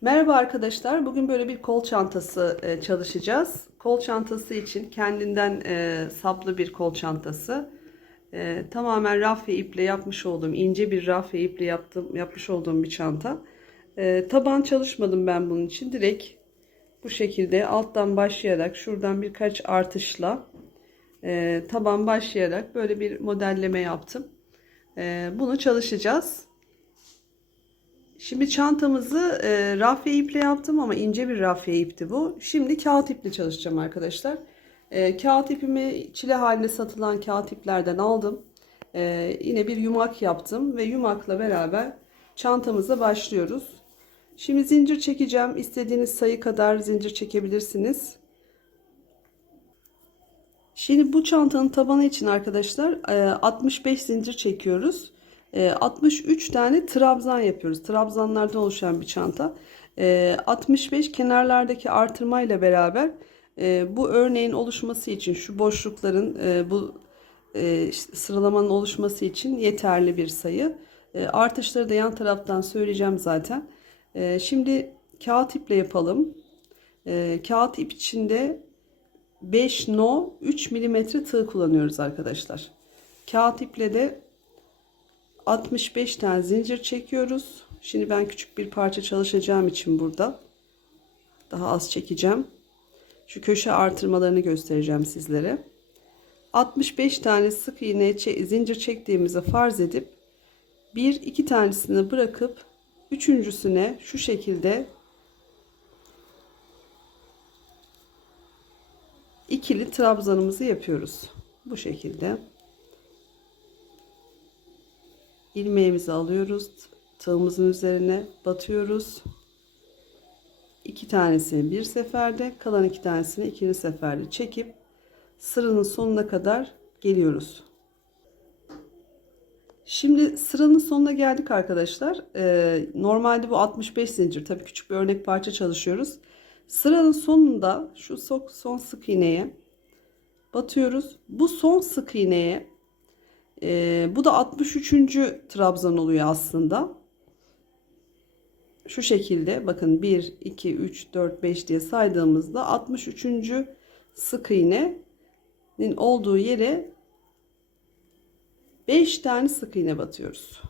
Merhaba arkadaşlar. Bugün böyle bir kol çantası e, çalışacağız. Kol çantası için kendinden e, saplı bir kol çantası. E, tamamen raf ve iple yapmış olduğum, ince bir raf ve iple yaptım, yapmış olduğum bir çanta. Taban çalışmadım ben bunun için. Direkt bu şekilde alttan başlayarak şuradan birkaç artışla taban başlayarak böyle bir modelleme yaptım. Bunu çalışacağız. Şimdi çantamızı e, rafya iple yaptım ama ince bir rafya ipti bu. Şimdi kağıt iple çalışacağım arkadaşlar. E, kağıt ipimi çile halinde satılan kağıt iplerden aldım. E, yine bir yumak yaptım ve yumakla beraber çantamıza başlıyoruz. Şimdi zincir çekeceğim. İstediğiniz sayı kadar zincir çekebilirsiniz. Şimdi bu çantanın tabanı için arkadaşlar e, 65 zincir çekiyoruz. 63 tane trabzan yapıyoruz. Trabzanlardan oluşan bir çanta. 65 kenarlardaki artırmayla beraber bu örneğin oluşması için şu boşlukların bu sıralamanın oluşması için yeterli bir sayı. Artışları da yan taraftan söyleyeceğim zaten. Şimdi kağıt iple yapalım. Kağıt ip içinde 5 no 3 milimetre tığ kullanıyoruz arkadaşlar. Kağıt iple de 65 tane zincir çekiyoruz. Şimdi ben küçük bir parça çalışacağım için burada daha az çekeceğim. Şu köşe artırmalarını göstereceğim sizlere. 65 tane sık iğne zincir çektiğimizi farz edip bir iki tanesini bırakıp üçüncüsüne şu şekilde ikili trabzanımızı yapıyoruz. Bu şekilde ilmeğimizi alıyoruz. Tığımızın üzerine batıyoruz. İki tanesini bir seferde, kalan iki tanesini ikinci seferde çekip sıranın sonuna kadar geliyoruz. Şimdi sıranın sonuna geldik arkadaşlar. Ee, normalde bu 65 zincir. Tabii küçük bir örnek parça çalışıyoruz. Sıranın sonunda şu son sık iğneye batıyoruz. Bu son sık iğneye e, bu da 63. trabzan oluyor aslında. Şu şekilde bakın 1, 2, 3, 4, 5 diye saydığımızda 63. sık iğnenin olduğu yere 5 tane sık iğne batıyoruz.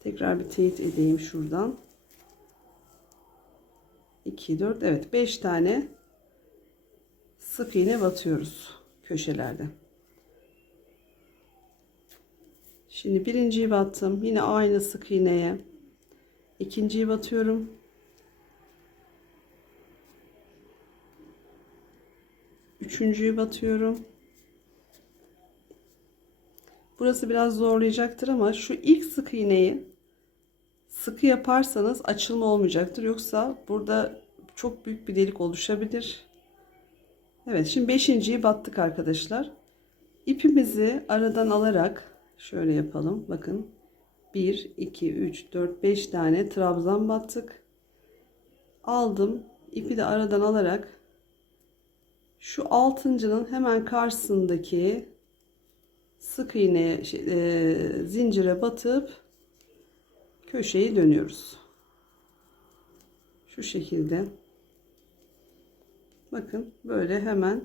Tekrar bir teyit edeyim şuradan. 2, 4, evet 5 tane sık iğne batıyoruz köşelerde. Şimdi birinciyi battım. Yine aynı sık iğneye. ikinciyi batıyorum. Üçüncüyü batıyorum. Burası biraz zorlayacaktır ama şu ilk sık iğneyi sıkı yaparsanız açılma olmayacaktır. Yoksa burada çok büyük bir delik oluşabilir. Evet şimdi beşinciyi battık arkadaşlar. İpimizi aradan alarak Şöyle yapalım. Bakın. 1, 2, 3, 4, 5 tane trabzan battık. Aldım. ipi de aradan alarak şu altıncının hemen karşısındaki sık iğne şey, e, zincire batıp köşeyi dönüyoruz. Şu şekilde. Bakın böyle hemen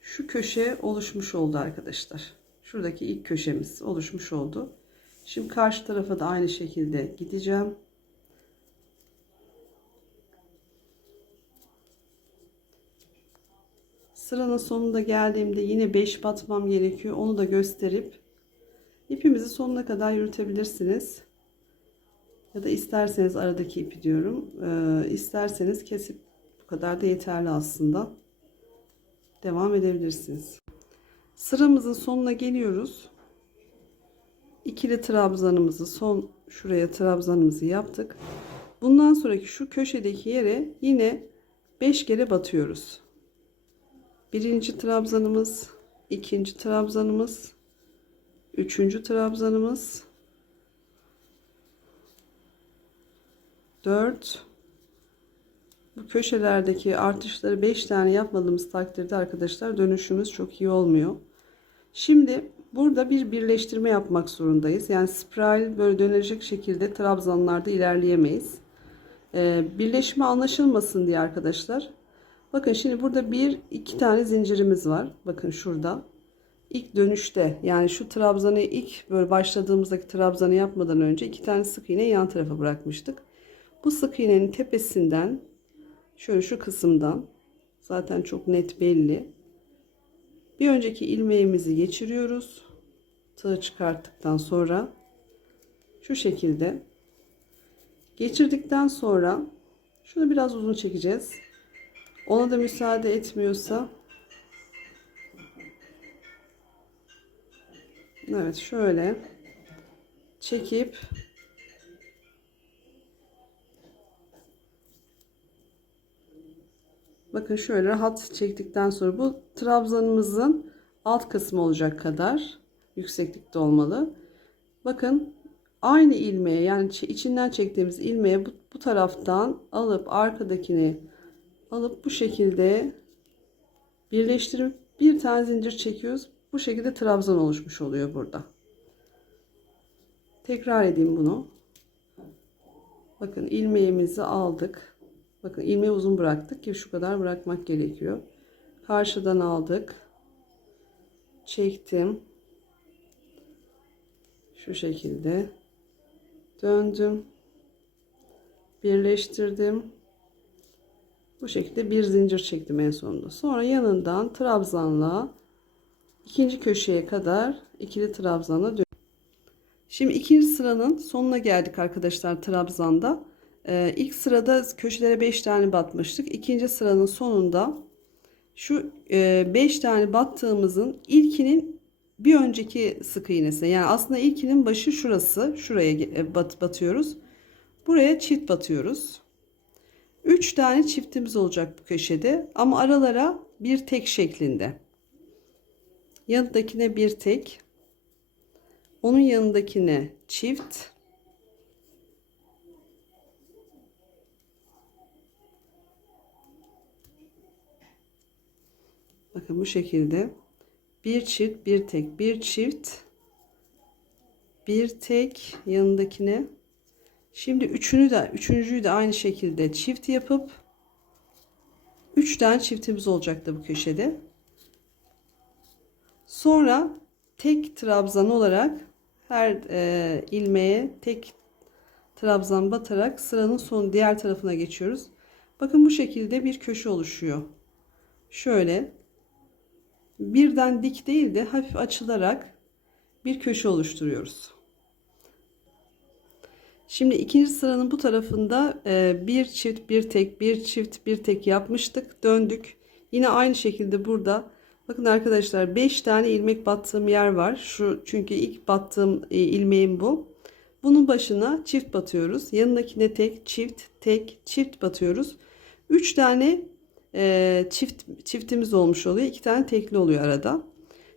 şu köşe oluşmuş oldu arkadaşlar. Şuradaki ilk köşemiz oluşmuş oldu. Şimdi karşı tarafa da aynı şekilde gideceğim. Sıranın sonunda geldiğimde yine 5 batmam gerekiyor. Onu da gösterip ipimizi sonuna kadar yürütebilirsiniz. Ya da isterseniz aradaki ipi diyorum. Ee, isterseniz kesip bu kadar da yeterli aslında. Devam edebilirsiniz. Sıramızın sonuna geliyoruz. İkili trabzanımızı son şuraya trabzanımızı yaptık. Bundan sonraki şu köşedeki yere yine 5 kere batıyoruz. Birinci trabzanımız, ikinci trabzanımız, üçüncü trabzanımız, 4 bu köşelerdeki artışları 5 tane yapmadığımız takdirde arkadaşlar dönüşümüz çok iyi olmuyor. Şimdi burada bir birleştirme yapmak zorundayız. Yani spiral böyle dönecek şekilde trabzanlarda ilerleyemeyiz. Ee, birleşme anlaşılmasın diye arkadaşlar. Bakın şimdi burada bir iki tane zincirimiz var. Bakın şurada. İlk dönüşte yani şu trabzanı ilk böyle başladığımızdaki trabzanı yapmadan önce iki tane sık iğne yan tarafa bırakmıştık. Bu sık iğnenin tepesinden şöyle şu kısımdan zaten çok net belli. Bir önceki ilmeğimizi geçiriyoruz. Tığı çıkarttıktan sonra şu şekilde geçirdikten sonra şunu biraz uzun çekeceğiz. Ona da müsaade etmiyorsa Evet şöyle çekip bakın şöyle rahat çektikten sonra bu trabzanımızın alt kısmı olacak kadar yükseklikte olmalı. Bakın aynı ilmeğe yani içinden çektiğimiz ilmeğe bu, bu taraftan alıp arkadakini alıp bu şekilde birleştirip bir tane zincir çekiyoruz. Bu şekilde trabzan oluşmuş oluyor burada. Tekrar edeyim bunu. Bakın ilmeğimizi aldık. Bakın ilmeği uzun bıraktık ki şu kadar bırakmak gerekiyor. Karşıdan aldık. Çektim. Şu şekilde. Döndüm. Birleştirdim. Bu şekilde bir zincir çektim en sonunda. Sonra yanından trabzanla ikinci köşeye kadar ikili trabzana dön. Şimdi ikinci sıranın sonuna geldik arkadaşlar trabzanda. Ee, ilk sırada köşelere 5 tane batmıştık. İkinci sıranın sonunda şu 5 e, tane battığımızın ilkinin bir önceki sık iğnesi. Yani aslında ilkinin başı şurası. Şuraya e, bat, batıyoruz. Buraya çift batıyoruz. 3 tane çiftimiz olacak bu köşede ama aralara bir tek şeklinde. Yanındakine bir tek. Onun yanındakine çift. Bakın bu şekilde bir çift, bir tek, bir çift, bir tek yanındakine. Şimdi üçünü de, üçüncüyü de aynı şekilde çift yapıp üç tane çiftimiz olacaktı bu köşede. Sonra tek trabzan olarak her e, ilmeğe tek trabzan batarak sıranın son diğer tarafına geçiyoruz. Bakın bu şekilde bir köşe oluşuyor. Şöyle birden dik değil de hafif açılarak bir köşe oluşturuyoruz. Şimdi ikinci sıranın bu tarafında e, bir çift bir tek bir çift bir tek yapmıştık döndük. Yine aynı şekilde burada bakın arkadaşlar 5 tane ilmek battığım yer var. Şu çünkü ilk battığım e, ilmeğim bu. Bunun başına çift batıyoruz. Yanındakine tek çift tek çift batıyoruz. 3 tane e, çift çiftimiz olmuş oluyor. iki tane tekli oluyor arada.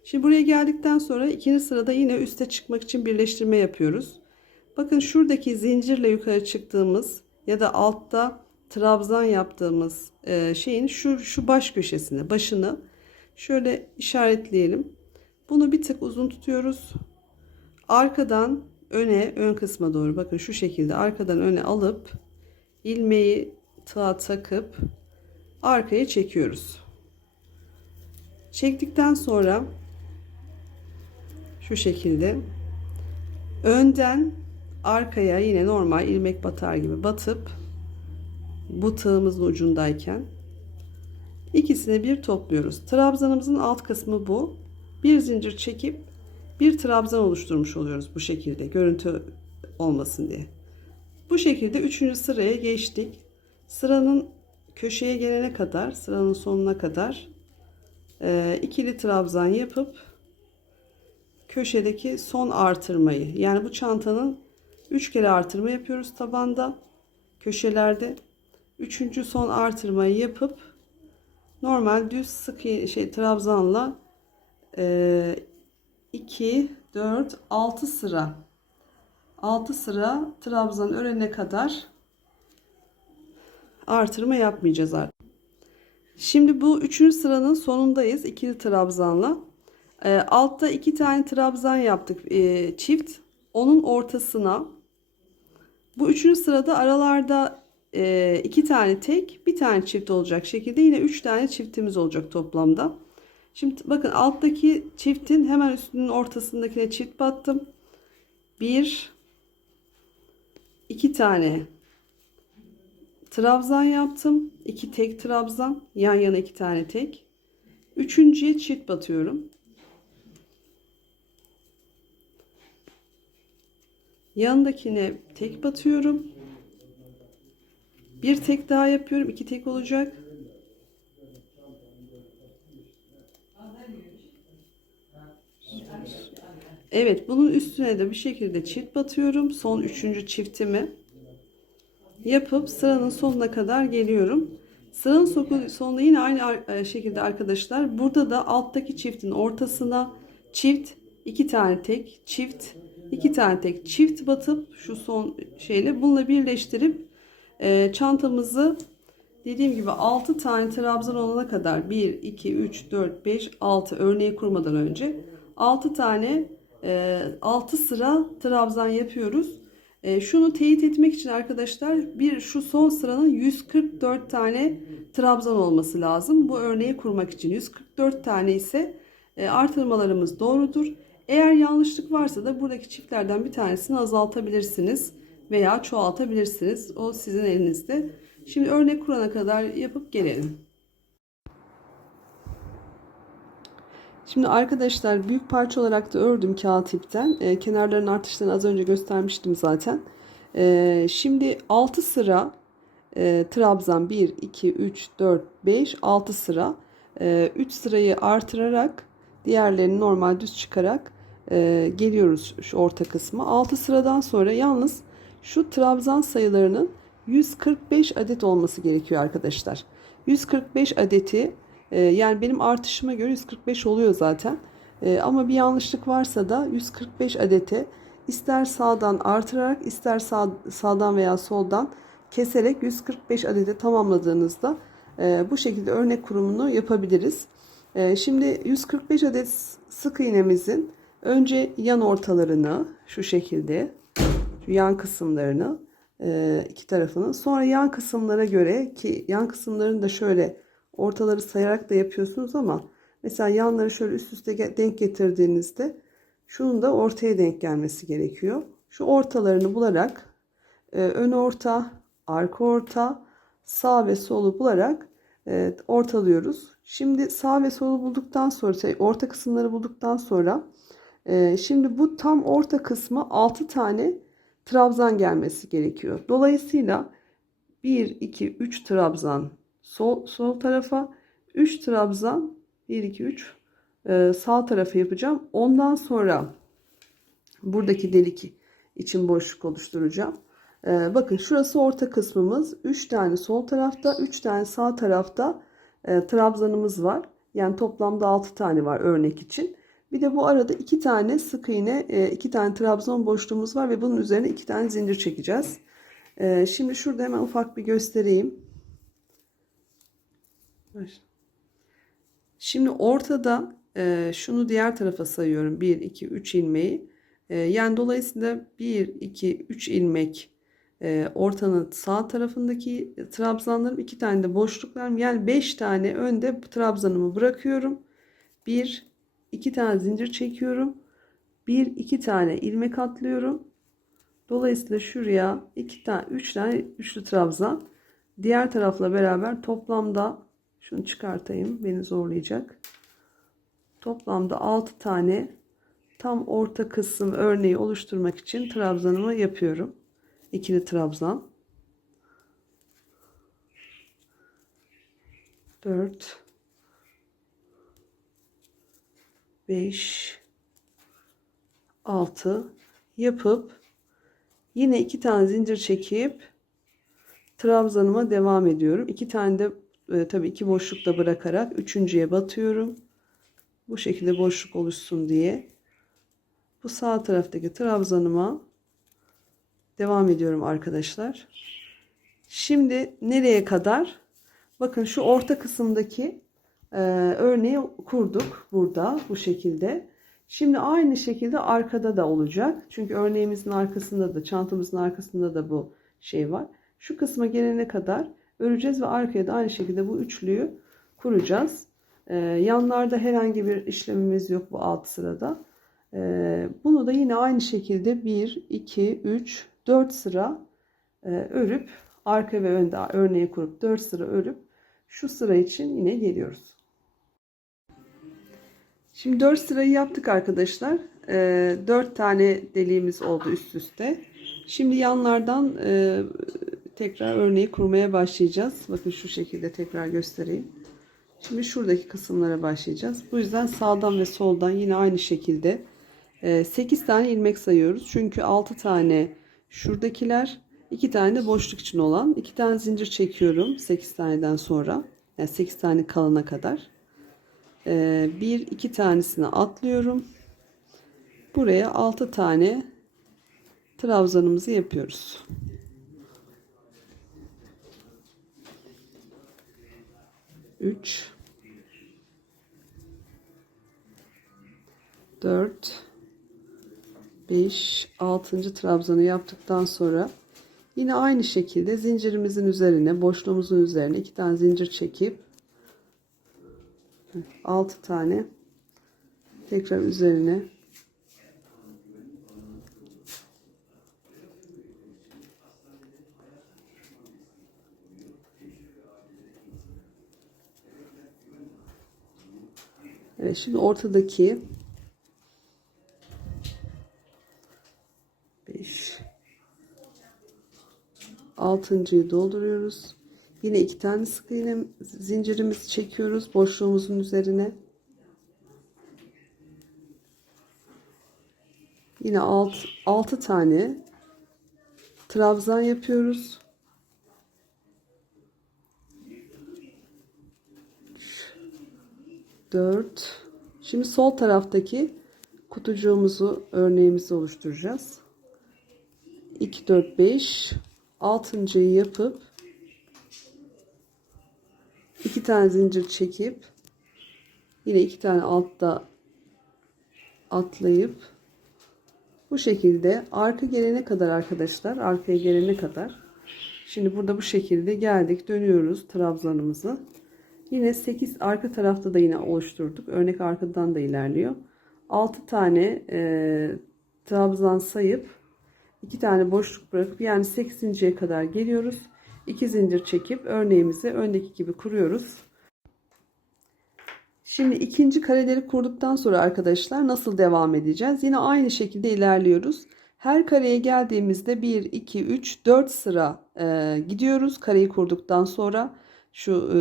Şimdi buraya geldikten sonra ikinci sırada yine üste çıkmak için birleştirme yapıyoruz. Bakın şuradaki zincirle yukarı çıktığımız ya da altta trabzan yaptığımız e, şeyin şu şu baş köşesine başını şöyle işaretleyelim. Bunu bir tık uzun tutuyoruz. Arkadan öne ön kısma doğru bakın şu şekilde arkadan öne alıp ilmeği tığa takıp arkaya çekiyoruz. Çektikten sonra şu şekilde önden arkaya yine normal ilmek batar gibi batıp bu tığımızın ucundayken ikisini bir topluyoruz. Trabzanımızın alt kısmı bu. Bir zincir çekip bir trabzan oluşturmuş oluyoruz bu şekilde görüntü olmasın diye. Bu şekilde üçüncü sıraya geçtik. Sıranın köşeye gelene kadar sıranın sonuna kadar e, ikili trabzan yapıp köşedeki son artırmayı yani bu çantanın 3 kere artırma yapıyoruz tabanda köşelerde üçüncü son artırmayı yapıp normal düz sık şey trabzanla e, 2 4 6 sıra 6 sıra trabzan örene kadar artırma yapmayacağız artık. Şimdi bu üçüncü sıranın sonundayız. ikili trabzanla. E, altta iki tane trabzan yaptık e, çift. Onun ortasına bu üçüncü sırada aralarda e, iki tane tek, bir tane çift olacak şekilde yine üç tane çiftimiz olacak toplamda. Şimdi bakın alttaki çiftin hemen üstünün ortasındakine çift battım. Bir, iki tane trabzan yaptım. İki tek trabzan, yan yana iki tane tek. Üçüncüye çift batıyorum. Yanındakine tek batıyorum. Bir tek daha yapıyorum. iki tek olacak. Evet bunun üstüne de bir şekilde çift batıyorum. Son üçüncü çiftimi yapıp sıranın sonuna kadar geliyorum. Sıranın sonunda yine aynı e, şekilde arkadaşlar burada da alttaki çiftin ortasına çift iki tane tek çift iki tane tek çift batıp şu son şeyle bununla birleştirip e, çantamızı dediğim gibi 6 tane trabzan olana kadar 1 2 3 4 5 6 örneği kurmadan önce 6 tane 6 sıra trabzan yapıyoruz. E, şunu teyit etmek için arkadaşlar bir şu son sıranın 144 tane trabzan olması lazım. Bu örneği kurmak için 144 tane ise e, artırmalarımız doğrudur. Eğer yanlışlık varsa da buradaki çiftlerden bir tanesini azaltabilirsiniz veya çoğaltabilirsiniz. O sizin elinizde. Şimdi örnek kurana kadar yapıp gelelim. Şimdi arkadaşlar büyük parça olarak da ördüm kağıt ipten. E, kenarların artışlarını az önce göstermiştim zaten. E, şimdi 6 sıra e, trabzan 1, 2, 3, 4, 5, 6 sıra. E, 3 sırayı artırarak diğerlerini normal düz çıkarak e, geliyoruz şu orta kısma. 6 sıradan sonra yalnız şu trabzan sayılarının 145 adet olması gerekiyor arkadaşlar. 145 adeti e, yani benim artışıma göre 145 oluyor zaten. E, ama bir yanlışlık varsa da 145 adete ister sağdan artırarak ister sağ, sağdan veya soldan keserek 145 adete tamamladığınızda e, bu şekilde örnek kurumunu yapabiliriz. E, şimdi 145 adet sık iğnemizin önce yan ortalarını şu şekilde yan kısımlarını e, iki tarafını sonra yan kısımlara göre ki yan kısımlarını da şöyle ortaları sayarak da yapıyorsunuz ama mesela yanları şöyle üst üste denk getirdiğinizde şunun da ortaya denk gelmesi gerekiyor. Şu ortalarını bularak e, ön orta, arka orta, sağ ve solu bularak e, ortalıyoruz. Şimdi sağ ve solu bulduktan sonra şey, orta kısımları bulduktan sonra e, şimdi bu tam orta kısma 6 tane trabzan gelmesi gerekiyor. Dolayısıyla 1 2 3 trabzan sol sol tarafa 3 trabzan 1 2 3 e, sağ tarafa yapacağım. Ondan sonra buradaki delik için boşluk oluşturacağım. E, bakın şurası orta kısmımız. 3 tane sol tarafta, 3 tane sağ tarafta e, trabzanımız var. Yani toplamda 6 tane var örnek için. Bir de bu arada 2 tane sık iğne, 2 tane trabzan boşluğumuz var ve bunun üzerine 2 tane zincir çekeceğiz. E, şimdi şurada hemen ufak bir göstereyim. Şimdi ortada e, şunu diğer tarafa sayıyorum. 1, 2, 3 ilmeği. E, yani dolayısıyla 1, 2, 3 ilmek e, ortanın sağ tarafındaki trabzanlarım. 2 tane de boşluklarım. Yani 5 tane önde trabzanımı bırakıyorum. 1, 2 tane zincir çekiyorum. 1, 2 tane ilmek atlıyorum. Dolayısıyla şuraya 2 tane 3 tane üçlü trabzan. Diğer tarafla beraber toplamda şunu çıkartayım. Beni zorlayacak. Toplamda 6 tane tam orta kısım örneği oluşturmak için trabzanımı yapıyorum. İkili trabzan. 4 5 6 yapıp yine iki tane zincir çekip trabzanıma devam ediyorum. İki tane de e, tabii iki boşluk da bırakarak üçüncüye batıyorum. Bu şekilde boşluk oluşsun diye. Bu sağ taraftaki trabzanıma devam ediyorum arkadaşlar. Şimdi nereye kadar? Bakın şu orta kısımdaki e, örneği kurduk burada bu şekilde. Şimdi aynı şekilde arkada da olacak. Çünkü örneğimizin arkasında da çantamızın arkasında da bu şey var. Şu kısma gelene kadar öreceğiz ve arkaya da aynı şekilde bu üçlüyü kuracağız. Ee, yanlarda herhangi bir işlemimiz yok bu alt sırada. Ee, bunu da yine aynı şekilde 1, 2, 3, 4 sıra e, örüp arka ve önde örneği kurup 4 sıra örüp şu sıra için yine geliyoruz. Şimdi 4 sırayı yaptık arkadaşlar. Ee, 4 tane deliğimiz oldu üst üste. Şimdi yanlardan e, tekrar örneği kurmaya başlayacağız. Bakın şu şekilde tekrar göstereyim. Şimdi şuradaki kısımlara başlayacağız. Bu yüzden sağdan ve soldan yine aynı şekilde 8 tane ilmek sayıyoruz. Çünkü 6 tane şuradakiler, 2 tane de boşluk için olan. 2 tane zincir çekiyorum 8 taneden sonra. Yani 8 tane kalana kadar. Ee, bir iki tanesini atlıyorum. Buraya 6 tane trabzanımızı yapıyoruz. Üç, dört, beş, altıncı trabzanı yaptıktan sonra yine aynı şekilde zincirimizin üzerine, boşluğumuzun üzerine iki tane zincir çekip 6 tane tekrar üzerine Evet şimdi ortadaki 5 altıncıyı dolduruyoruz. Yine iki tane sık iğne zincirimizi çekiyoruz boşluğumuzun üzerine. Yine alt, 6 tane trabzan yapıyoruz. Dört. Şimdi sol taraftaki kutucuğumuzu örneğimizi oluşturacağız. 2 4 5 altıncıyı yapıp iki tane zincir çekip yine iki tane altta atlayıp bu şekilde arka gelene kadar arkadaşlar arkaya gelene kadar. Şimdi burada bu şekilde geldik dönüyoruz trabzanımızı yine 8 arka tarafta da yine oluşturduk örnek arkadan da ilerliyor 6 tane e, trabzan sayıp 2 tane boşluk bırakıp yani 8.ye kadar geliyoruz 2 zincir çekip örneğimizi öndeki gibi kuruyoruz. Şimdi ikinci kareleri kurduktan sonra arkadaşlar nasıl devam edeceğiz? Yine aynı şekilde ilerliyoruz. Her kareye geldiğimizde 1, 2, 3, 4 sıra e, gidiyoruz. Kareyi kurduktan sonra şu e,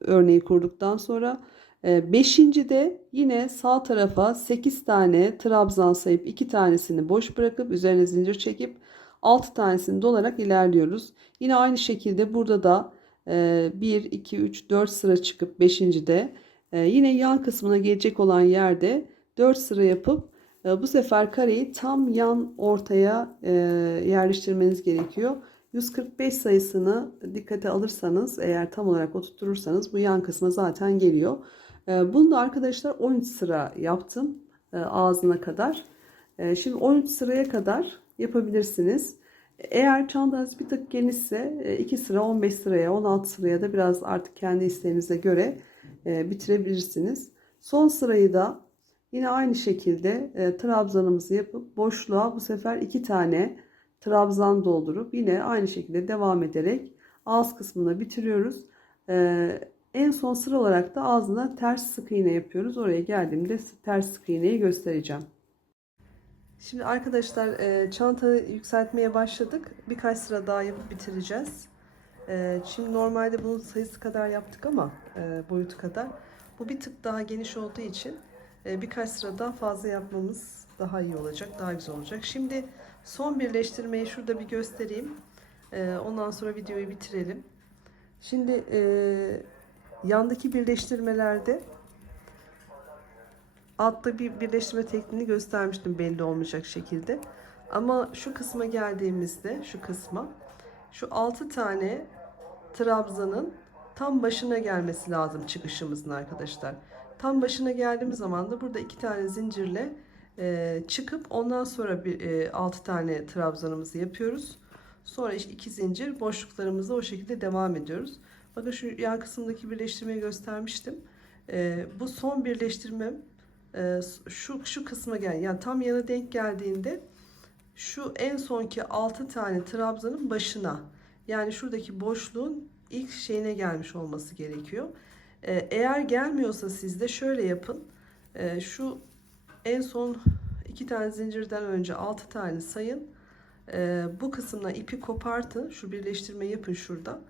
örneği kurduktan sonra. E, beşinci de yine sağ tarafa 8 tane trabzan sayıp 2 tanesini boş bırakıp üzerine zincir çekip 6 tanesini dolarak ilerliyoruz. Yine aynı şekilde burada da 1, 2, 3, 4 sıra çıkıp 5. de e, yine yan kısmına gelecek olan yerde 4 sıra yapıp e, bu sefer kareyi tam yan ortaya e, yerleştirmeniz gerekiyor. 145 sayısını dikkate alırsanız eğer tam olarak oturturursanız bu yan kısma zaten geliyor. Bunu da arkadaşlar 13 sıra yaptım ağzına kadar. Şimdi 13 sıraya kadar yapabilirsiniz. Eğer çantanız bir tık genişse 2 sıra 15 sıraya 16 sıraya da biraz artık kendi isteğinize göre e, bitirebilirsiniz. Son sırayı da yine aynı şekilde e, trabzanımızı yapıp boşluğa bu sefer 2 tane trabzan doldurup yine aynı şekilde devam ederek ağız kısmını bitiriyoruz. E, en son sıra olarak da ağzına ters sık iğne yapıyoruz. Oraya geldiğimde ters sık iğneyi göstereceğim. Şimdi arkadaşlar e, çantayı yükseltmeye başladık. Birkaç sıra daha yapıp bitireceğiz. E, şimdi normalde bunun sayısı kadar yaptık ama e, boyutu kadar. Bu bir tık daha geniş olduğu için e, birkaç sıra daha fazla yapmamız daha iyi olacak, daha güzel olacak. Şimdi son birleştirmeyi şurada bir göstereyim. E, ondan sonra videoyu bitirelim. Şimdi e, yandaki birleştirmelerde altta bir birleştirme tekniğini göstermiştim belli olmayacak şekilde. Ama şu kısma geldiğimizde şu kısma şu 6 tane trabzanın tam başına gelmesi lazım çıkışımızın arkadaşlar. Tam başına geldiğimiz zaman da burada iki tane zincirle e, çıkıp ondan sonra bir e, 6 tane trabzanımızı yapıyoruz. Sonra işte iki zincir boşluklarımızla o şekilde devam ediyoruz. Bakın şu yan kısımdaki birleştirmeyi göstermiştim. Ee, bu son birleştirmem e, şu şu kısma gel yani tam yana denk geldiğinde şu en sonki 6 tane trabzanın başına yani şuradaki boşluğun ilk şeyine gelmiş olması gerekiyor. Ee, eğer gelmiyorsa siz de şöyle yapın. Ee, şu en son iki tane zincirden önce 6 tane sayın. Ee, bu kısımdan ipi kopartın. Şu birleştirme yapın şurada.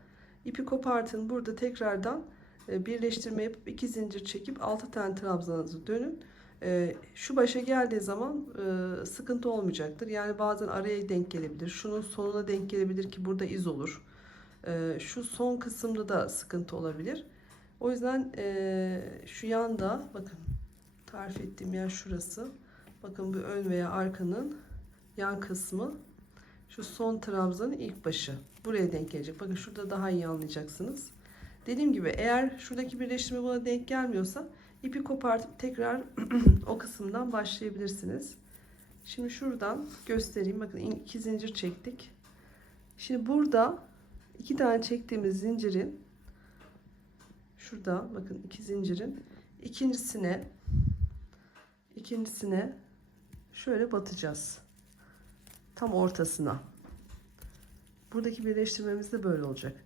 İpi kopartın. Burada tekrardan e, birleştirme yapıp iki zincir çekip 6 tane trabzanınızı dönün. Ee, şu başa geldiği zaman e, sıkıntı olmayacaktır. Yani bazen araya denk gelebilir. Şunun sonuna denk gelebilir ki burada iz olur. Ee, şu son kısımda da sıkıntı olabilir. O yüzden e, şu yanda bakın tarif ettiğim yer şurası. Bakın bu ön veya arkanın yan kısmı şu son trabzanın ilk başı. Buraya denk gelecek. Bakın şurada daha iyi anlayacaksınız. Dediğim gibi eğer şuradaki birleştirme buna denk gelmiyorsa ipi kopartıp tekrar o kısımdan başlayabilirsiniz. Şimdi şuradan göstereyim. Bakın iki zincir çektik. Şimdi burada iki tane çektiğimiz zincirin şurada bakın iki zincirin ikincisine ikincisine şöyle batacağız. Tam ortasına. Buradaki birleştirmemiz de böyle olacak.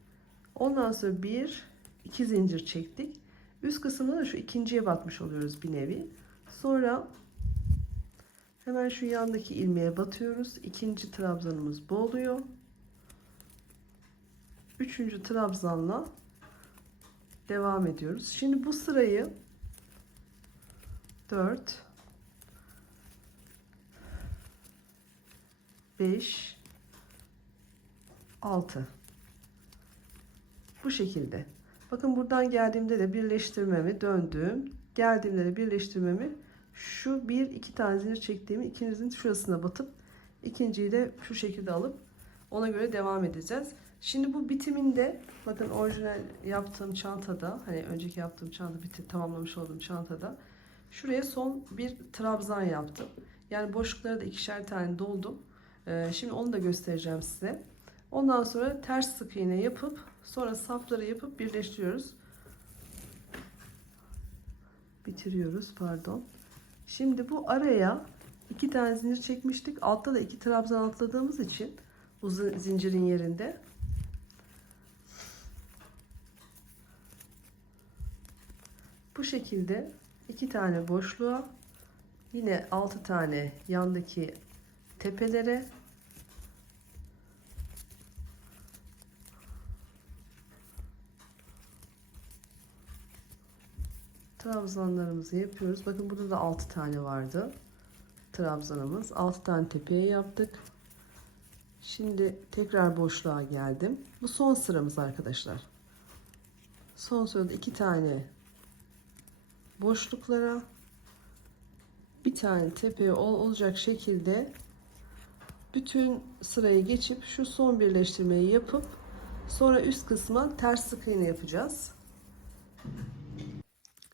Ondan sonra bir iki zincir çektik. Üst kısımda da şu ikinciye batmış oluyoruz bir nevi. Sonra hemen şu yandaki ilmeğe batıyoruz. İkinci trabzanımız bu oluyor. Üçüncü trabzanla devam ediyoruz. Şimdi bu sırayı 4 5 6 bu şekilde. Bakın buradan geldiğimde de birleştirmemi döndüm. Geldiğimde de birleştirmemi şu bir iki tane zincir çektiğimi ikinizin şurasına batıp ikinciyi de şu şekilde alıp ona göre devam edeceğiz. Şimdi bu bitiminde bakın orijinal yaptığım çantada hani önceki yaptığım çanta biti tamamlamış olduğum çantada şuraya son bir trabzan yaptım. Yani boşluklara da ikişer tane doldum. Ee, şimdi onu da göstereceğim size. Ondan sonra ters sık iğne yapıp sonra safları yapıp birleştiriyoruz. Bitiriyoruz pardon. Şimdi bu araya iki tane zincir çekmiştik. Altta da iki trabzan atladığımız için uzun zincirin yerinde bu şekilde iki tane boşluğa yine altı tane yandaki tepelere trabzanlarımızı yapıyoruz. Bakın burada da 6 tane vardı. Trabzanımız. 6 tane tepeye yaptık. Şimdi tekrar boşluğa geldim. Bu son sıramız arkadaşlar. Son sırada 2 tane boşluklara bir tane tepeye ol, olacak şekilde bütün sırayı geçip şu son birleştirmeyi yapıp sonra üst kısma ters sık iğne yapacağız.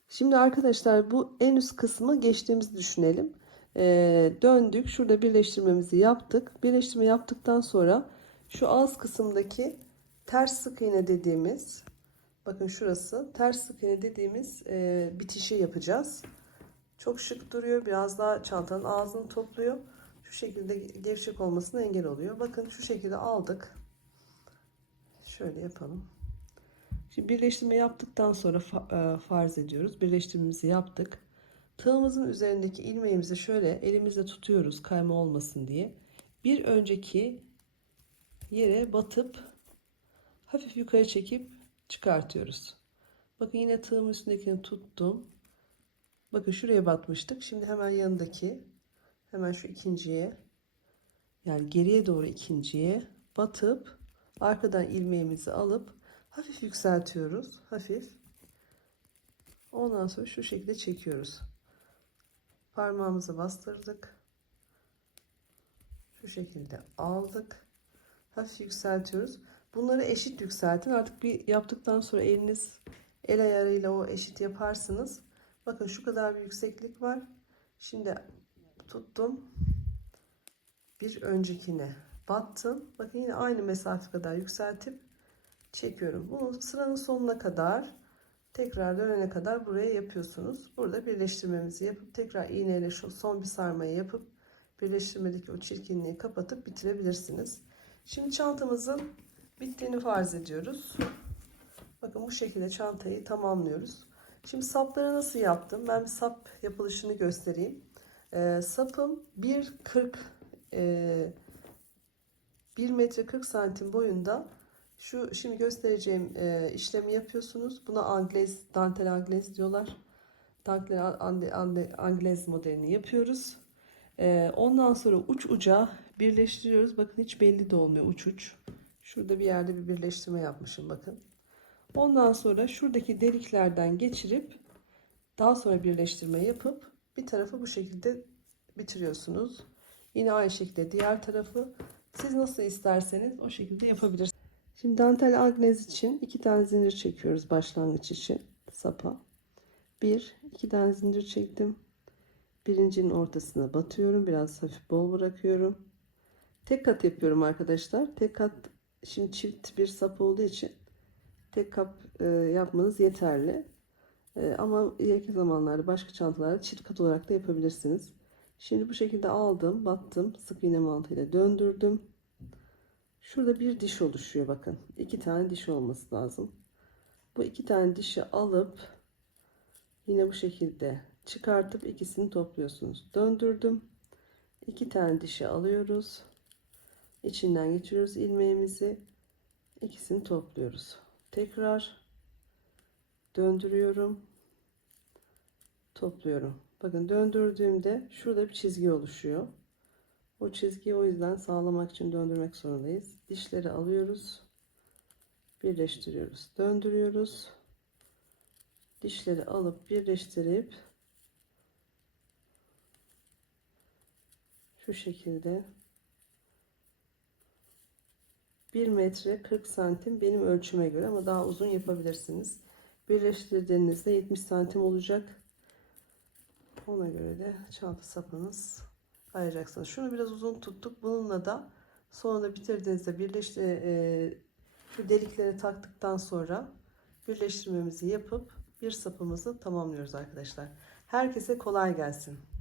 Şimdi arkadaşlar bu en üst kısmı geçtiğimizi düşünelim. Ee, döndük. Şurada birleştirmemizi yaptık. Birleştirme yaptıktan sonra şu alt kısımdaki ters sık iğne dediğimiz bakın şurası ters sık iğne dediğimiz e, bitişi yapacağız. Çok şık duruyor. Biraz daha çantanın ağzını topluyor. Şu şekilde gevşek olmasına engel oluyor. Bakın şu şekilde aldık. Şöyle yapalım. Şimdi birleştirme yaptıktan sonra e, farz ediyoruz. Birleştirmemizi yaptık. Tığımızın üzerindeki ilmeğimizi şöyle elimizle tutuyoruz kayma olmasın diye. Bir önceki yere batıp hafif yukarı çekip çıkartıyoruz. Bakın yine tığımın üstündekini tuttum. Bakın şuraya batmıştık. Şimdi hemen yanındaki hemen şu ikinciye yani geriye doğru ikinciye batıp arkadan ilmeğimizi alıp hafif yükseltiyoruz. Hafif. Ondan sonra şu şekilde çekiyoruz. Parmağımızı bastırdık. Şu şekilde aldık. Hafif yükseltiyoruz. Bunları eşit yükseltin. Artık bir yaptıktan sonra eliniz el ayarıyla o eşit yaparsınız. Bakın şu kadar bir yükseklik var. Şimdi tuttum. Bir öncekine battım. Bakın yine aynı mesafe kadar yükseltip çekiyorum. Bunu sıranın sonuna kadar tekrar dönene kadar buraya yapıyorsunuz. Burada birleştirmemizi yapıp tekrar iğneyle şu son bir sarmayı yapıp birleştirmedeki o çirkinliği kapatıp bitirebilirsiniz. Şimdi çantamızın bittiğini farz ediyoruz. Bakın bu şekilde çantayı tamamlıyoruz. Şimdi sapları nasıl yaptım? Ben bir sap yapılışını göstereyim. Ee, sapım 1.40 e, 1 metre 40 santim boyunda şu şimdi göstereceğim e, işlemi yapıyorsunuz. Buna anglez, dantel anglez diyorlar. Dantel anglez modelini yapıyoruz. E, ondan sonra uç uca birleştiriyoruz. Bakın hiç belli de olmuyor uç uç. Şurada bir yerde bir birleştirme yapmışım bakın. Ondan sonra şuradaki deliklerden geçirip daha sonra birleştirme yapıp bir tarafı bu şekilde bitiriyorsunuz. Yine aynı şekilde diğer tarafı siz nasıl isterseniz o şekilde yapabilirsiniz. Şimdi dantel agnez için iki tane zincir çekiyoruz başlangıç için sapa. Bir, iki tane zincir çektim. Birincinin ortasına batıyorum. Biraz hafif bol bırakıyorum. Tek kat yapıyorum arkadaşlar. Tek kat şimdi çift bir sap olduğu için tek kap e, yapmanız yeterli. E, ama ileriki zamanlarda başka çantalarda çift kat olarak da yapabilirsiniz. Şimdi bu şekilde aldım, battım, sık iğne mantığıyla döndürdüm. Şurada bir diş oluşuyor bakın. iki tane diş olması lazım. Bu iki tane dişi alıp yine bu şekilde çıkartıp ikisini topluyorsunuz. Döndürdüm. iki tane dişi alıyoruz. İçinden geçiriyoruz ilmeğimizi. İkisini topluyoruz. Tekrar döndürüyorum. Topluyorum. Bakın döndürdüğümde şurada bir çizgi oluşuyor. O çizgiyi o yüzden sağlamak için döndürmek zorundayız. Dişleri alıyoruz. Birleştiriyoruz. Döndürüyoruz. Dişleri alıp birleştirip şu şekilde 1 metre 40 santim benim ölçüme göre ama daha uzun yapabilirsiniz. Birleştirdiğinizde 70 santim olacak. Ona göre de çanta sapınız ayıracaksınız. Şunu biraz uzun tuttuk. Bununla da sonra bitirdiğinizde birleşti e, delikleri taktıktan sonra birleştirmemizi yapıp bir sapımızı tamamlıyoruz arkadaşlar. Herkese kolay gelsin.